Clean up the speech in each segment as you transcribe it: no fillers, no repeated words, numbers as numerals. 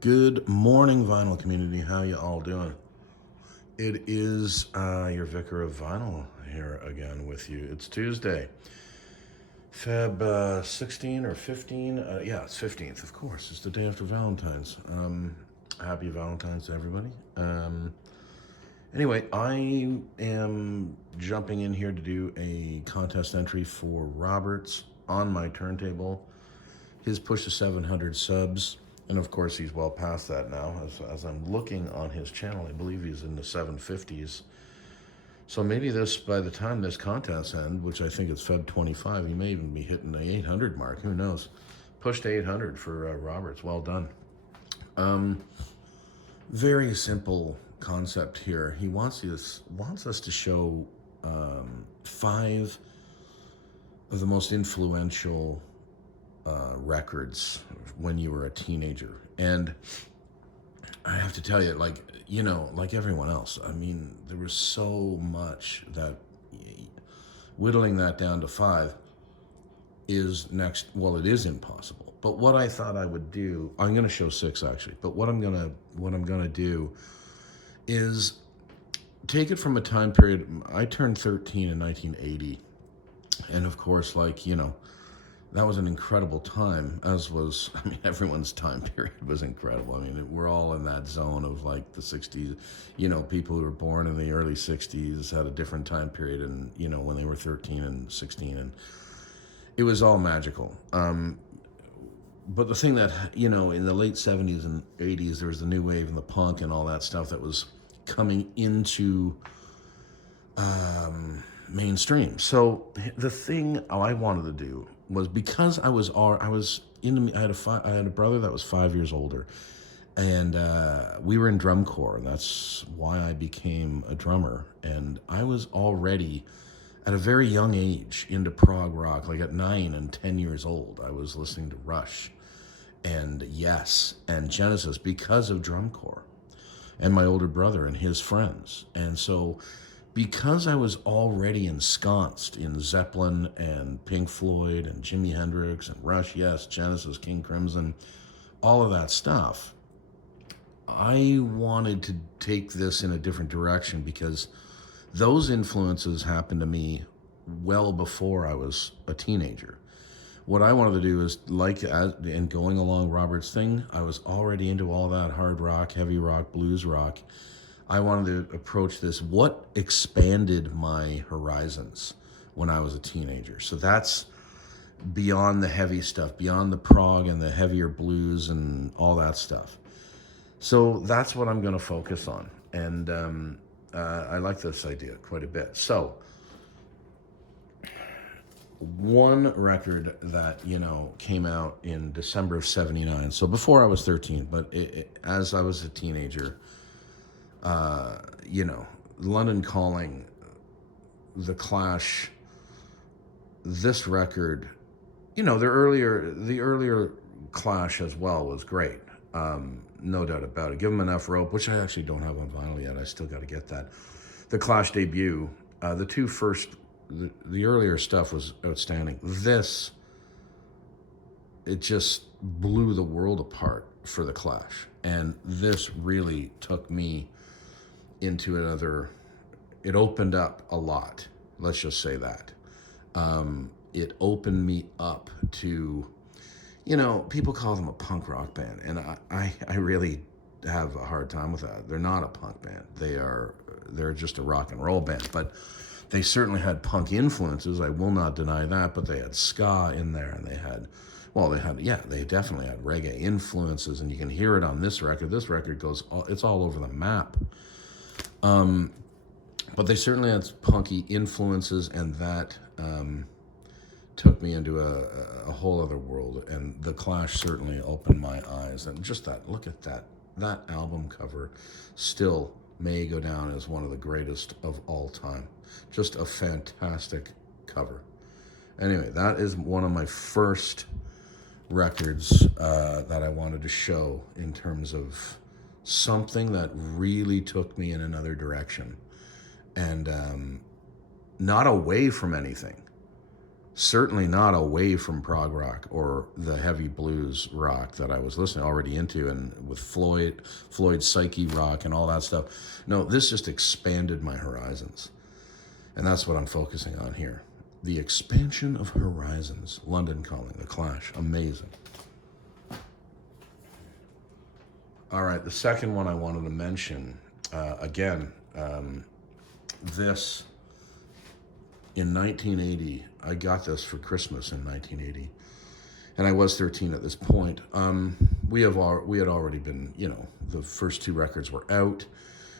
Good morning, vinyl community. How you all doing? It is your vicar of vinyl here again with you. It's Tuesday, Feb 16 or 15. Yeah, it's 15th, of course. It's the day after Valentine's. Happy Valentine's to everybody. Anyway, I am jumping in here to do a contest entry for Roberts on my turntable. His push to 700 subs, and of course he's well past that now. As I'm looking on his channel, I believe he's in the 750s. So maybe by the time this contest ends, which I think is Feb 25, he may even be hitting the 800 mark. Who knows? Push to 800 for Roberts. Well done. Very simple concept here. He wants us to show five of the most influential records when you were a teenager. And I have to tell you, like everyone else, I mean, there was so much that whittling that down to five is it is impossible. But what I thought I would do, I'm going to show six actually, but what I'm going to do is take it from a time period. I turned 13 in 1980. And of course, that was an incredible time, as was, everyone's time period was incredible. We're all in that zone of like the 60s. People who were born in the early 60s had a different time period, and, when they were 13 and 16, and it was all magical. But the thing that, in the late 70s and 80s, there was the new wave and the punk and all that stuff that was coming into mainstream. So the thing I wanted to do was, because I had a brother that was 5 years older, and we were in drum corps, and that's why I became a drummer. And I was already at a very young age into prog rock. Like at 9 and 10 years old, I was listening to Rush and Yes and Genesis because of drum corps and my older brother and his friends. And so because I was already ensconced in Zeppelin and Pink Floyd and Jimi Hendrix and Rush, Yes, Genesis, King Crimson, all of that stuff, I wanted to take this in a different direction, because those influences happened to me well before I was a teenager. What I wanted to do is, and going along Robert's thing, I was already into all that hard rock, heavy rock, blues rock. I wanted to approach this, what expanded my horizons when I was a teenager. So that's beyond the heavy stuff, beyond the prog and the heavier blues and all that stuff. So that's what I'm going to focus on. And I like this idea quite a bit. So one record that, came out in December of 79. So before I was 13, but as I was a teenager, London Calling, The Clash, this record, the earlier Clash as well was great. No doubt about it. Give them Enough Rope, which I actually don't have on vinyl yet. I still got to get that. The Clash debut, the two first, the earlier stuff was outstanding. It just blew the world apart for the Clash. And this really took me into it opened up a lot. Let's just say that. It opened me up to, people call them a punk rock band. And I really have a hard time with that. They're not a punk band. They're just a rock and roll band. But they certainly had punk influences. I will not deny that. But they had ska in there, and they definitely had reggae influences, and you can hear it on this record. This record it's all over the map. But they certainly had punky influences, and that took me into a whole other world. And The Clash certainly opened my eyes. And just look at that album cover still may go down as one of the greatest of all time. Just a fantastic cover. Anyway, that is one of my first records that I wanted to show in terms of something that really took me in another direction, and not away from anything. certainly not away from prog rock or the heavy blues rock that I was listening already into, and with Floyd psyche rock and all that stuff. No, this just expanded my horizons. And that's what I'm focusing on here. The expansion of horizons. London Calling, The Clash. Amazing. All right, the second one I wanted to mention, this in 1980, I got this for Christmas in 1980, and I was 13 at this point. We had already been, the first two records were out.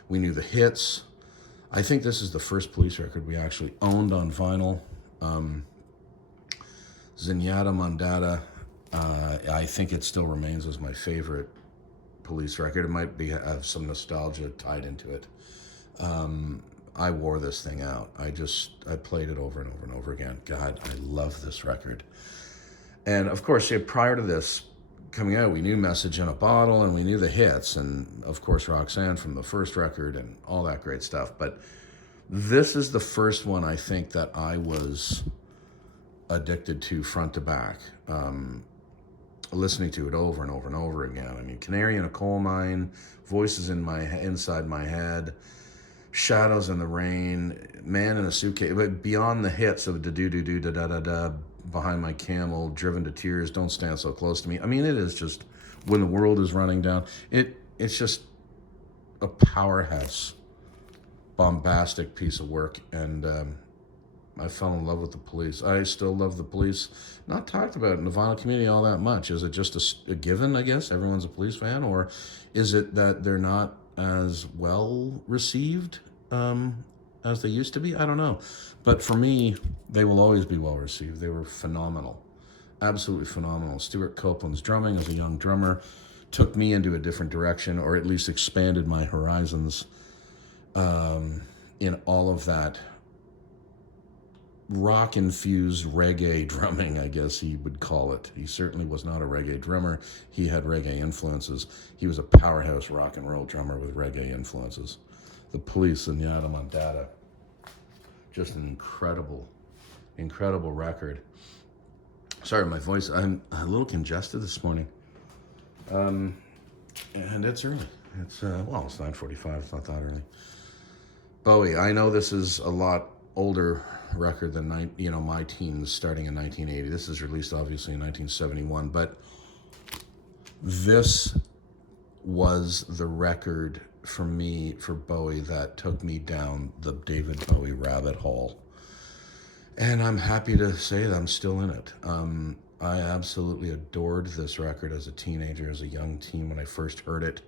We knew the hits. I think this is the first Police record we actually owned on vinyl. Zenyatta Mondatta. I think it still remains as my favorite Police record. It might have some nostalgia tied into it. I wore this thing out. I played it over and over and over again. God, I love this record. And of course, prior to this coming out, we knew Message in a Bottle and we knew the hits, and of course Roxanne from the first record and all that great stuff. But this is the first one I think that I was addicted to front to back, listening to it over and over and over again. I mean, Canary in a Coal Mine, Voices inside my head, Shadows in the Rain, Man in a Suitcase, but beyond the hits of da do do do da da da da, Behind My Camel, Driven to Tears, Don't Stand So Close to Me. I mean, it is just, When the World is Running Down. It's just a powerhouse, bombastic piece of work, and I fell in love with the Police. I still love the Police. Not talked about in the vinyl community all that much. Is it just a given, I guess? Everyone's a Police fan? Or is it that they're not as well received as they used to be? I don't know. But for me, they will always be well received. They were phenomenal. Absolutely phenomenal. Stuart Copeland's drumming as a young drummer took me into a different direction, or at least expanded my horizons in all of that rock-infused reggae drumming, I guess he would call it. He certainly was not a reggae drummer. He had reggae influences. He was a powerhouse rock and roll drummer with reggae influences. The Police and Zenyatta Mondatta. Just an incredible record. Sorry, my voice, I'm a little congested this morning. And it's early. It's 9:45, it's not that early. Bowie, I know this is a lot older record than my teens starting in 1980. This is released obviously in 1971, but this was the record for me, for Bowie, that took me down the David Bowie rabbit hole. And I'm happy to say that I'm still in it. I absolutely adored this record as a teenager, as a young teen when I first heard it.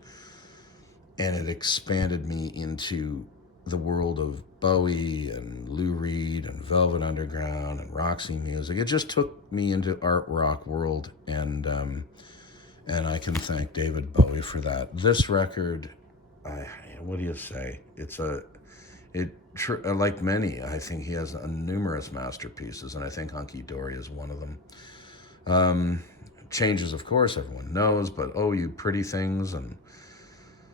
And it expanded me into the world of Bowie and Lou Reed and Velvet Underground and Roxy Music. It just took me into art rock world, and I can thank David Bowie for that. This record, what do you say? Like many, I think he has numerous masterpieces, and I think Hunky Dory is one of them. Changes, of course, everyone knows, but Oh You Pretty Things, and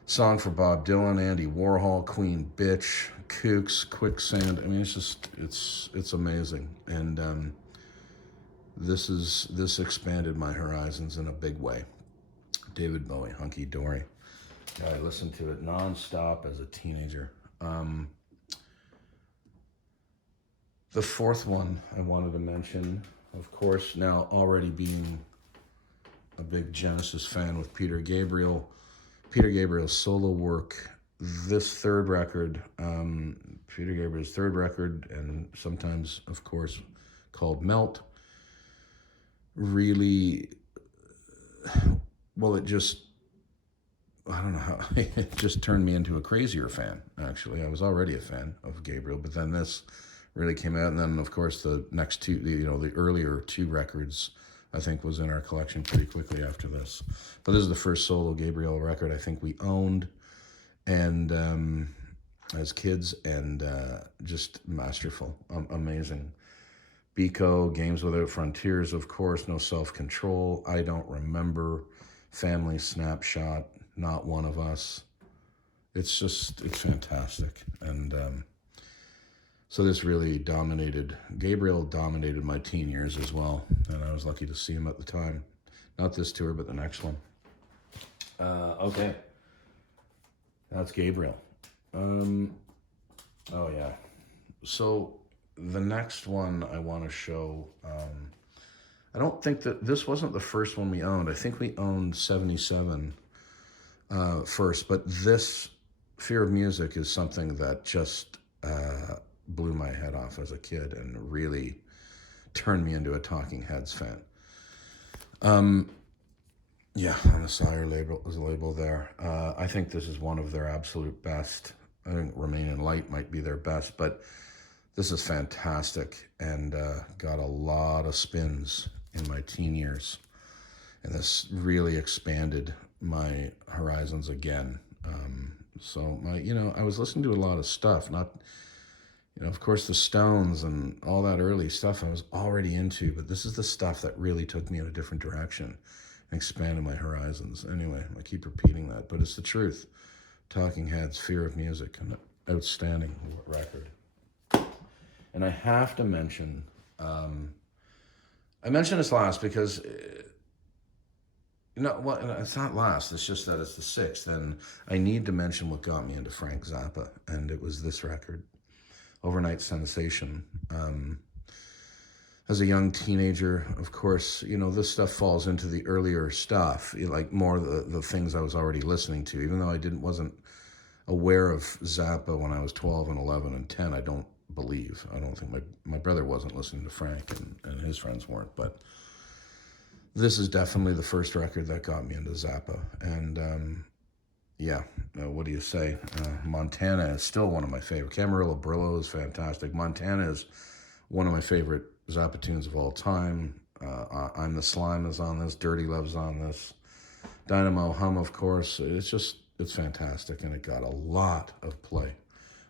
Song for Bob Dylan, Andy Warhol, Queen Bitch, Kooks, Quicksand. I mean, it's amazing. And this expanded my horizons in a big way. David Bowie, Hunky Dory. I listened to it nonstop as a teenager. The fourth one I wanted to mention, of course, now already being a big Genesis fan with Peter Gabriel's solo work. This third record, Peter Gabriel's third record, and sometimes, of course, called Melt, really, well, I don't know how, it just turned me into a crazier fan, actually. I was already a fan of Gabriel, but then this really came out, and then, of course, the next two, the earlier two records, I think, was in our collection pretty quickly after this. But this is the first solo Gabriel record I think we owned, and as kids, and just masterful, amazing. Biko, Games Without Frontiers, of course, No Self-Control, I Don't Remember, Family Snapshot, Not One of Us. It's fantastic. And So this really dominated, Gabriel dominated my teen years as well. And I was lucky to see him at the time. Not this tour, but the next one. Okay. That's Gabriel. Oh, yeah. So the next one I want to show, I don't think that this wasn't the first one we owned. I think we owned 77 first, but this Fear of Music is something that just blew my head off as a kid and really turned me into a Talking Heads fan. Yeah, on the Sire label is a label there. I think this is one of their absolute best. I think Remain in Light might be their best, but this is fantastic and got a lot of spins in my teen years. And this really expanded my horizons again. So I was listening to a lot of stuff, not, of course the Stones and all that early stuff I was already into, but this is the stuff that really took me in a different direction and expanded my horizons. Anyway, I keep repeating that, but it's the truth. Talking Heads, Fear of Music, an outstanding record. And I have to mention, I mentioned this last because, it's not last, it's just that it's the sixth. And I need to mention what got me into Frank Zappa, and it was this record, Overnight Sensation. As a young teenager, of course, this stuff falls into the earlier stuff, like more the things I was already listening to, even though I wasn't aware of Zappa when I was 12 and 11 and 10. I don't think my brother wasn't listening to Frank, and his friends weren't, but this is definitely the first record that got me into Zappa. And what do you say? Montana is still one of my favorite. Camarillo Brillo is fantastic. Montana is one of my favorite Zappa tunes of all time. I'm the Slime is on this. Dirty Love's on this. Dynamo Hum, of course. It's fantastic, and it got a lot of play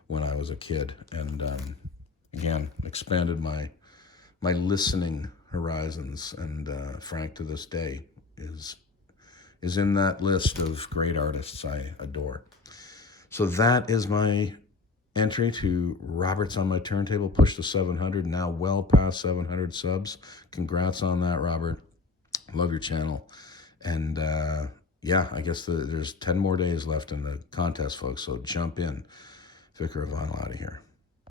when I was a kid, and again, expanded my listening horizons. And Frank, to this day, is in that list of great artists I adore. So that is my entry to Robert's on My Turntable, push to 700, now well past 700 subs. Congrats on that, Robert. Love your channel. And I guess there's 10 more days left in the contest, folks, so jump in. Vicar of Vinyl out of here.